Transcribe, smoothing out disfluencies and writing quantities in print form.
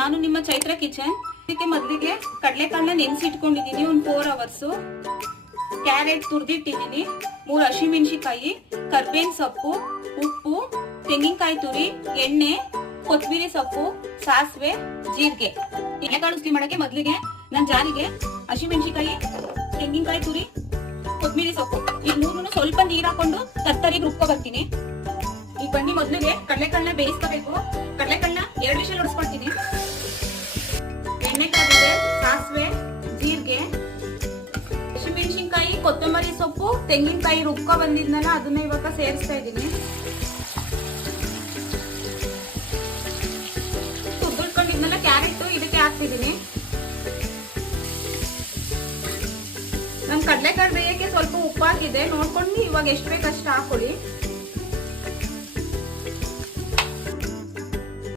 ನಾನು ನಿಮ್ಮ ಚೈತ್ರ ಕಿಚನ್. ಇದಕ್ಕೆ ಮೊದಲಿಗೆ ಕಡಲೆಕಾಳನ್ನ ನೆನೆಸಿಟ್ಕೊಂಡಿದ್ದೀನಿ ಒಂದು 4 ಅವರ್ಸ್. ಕ್ಯಾರೆಟ್ ತುರಿದಿಟ್ಟಿದ್ದೀನಿ, 3 ಹಸಿಮೆಣಸಿಕಾಯಿ, ಕರ್ಬೇವಿನ ಸೊಪ್ಪು, ಉಪ್ಪು, ತೆಂಗಿನಕಾಯಿ ತುರಿ, ಎಣ್ಣೆ, ಕೊತ್ತಂಬರಿ ಸೊಪ್ಪು, ಸಾಸಿವೆ, ಜೀರಿಗೆ. ಎಣ್ಣೆಕಾಳು ಉಸ್ಲಿ ಮಾಡಕ್ಕೆ ಮೊದಲಿಗೆ ನನ್ನ ಜಾರಿಗೆ ಹಸಿಮೆಣಸಿಕಾಯಿ, ತೆಂಗಿನಕಾಯಿ ತುರಿ, ಕೊತ್ತಂಬರಿ ಸೊಪ್ಪು ಈ ಮೂರನ್ನು ಸ್ವಲ್ಪ ನೀರು ಹಾಕೊಂಡು ತರ್ತರಿಗೆ ರುಬ್ಕೊ ಬರ್ತೀನಿ. ಈಗ ಬನ್ನಿ ಮೊದಲಿಗೆ ಕಡಲೆಕಾಳನ್ನ ಬೇಯಿಸ್ಕೋಬೇಕು. ಕಡಲೆಕಾಳನ್ನ 2 ವಿಷಲ್ ಹೊಡಿಸ್ಕೊಳ್ತೀನಿ. ಎಣ್ಣೆ ಕಾದಿದೆ, ಸಾಸಿವೆ, ಜೀರಿಗೆ, ಹಸಿಮೆಣಸಿನಕಾಯಿ, ಕೊತ್ತಂಬರಿ ಸೊಪ್ಪು, ತೆಂಗಿನಕಾಯಿ ರುಬ್ಕೊ ಬಂದಿದ್ನಲ್ಲ ಅದನ್ನ ಇವಾಗ ಸೇರಿಸ್ತಾ ಇದ್ದೀನಿ. ತುರ್ದಿಟ್ಕೊಂಡಿದ್ನಲ್ಲ ಕ್ಯಾರೆಟ್ ಇದಕ್ಕೆ ಹಾಕ್ತಿದ್ದೀನಿ. ನನ್ ಕಡಲೆಕಾಳು ಬೇಯಕ್ಕೆ ಸ್ವಲ್ಪ ಉಪ್ಪು ಹಾಕಿದೆ, ನೋಡ್ಕೊಂಡು ಇವಾಗ ಎಷ್ಟು ಬೇಕಷ್ಟು ಹಾಕೊಳ್ಳಿ.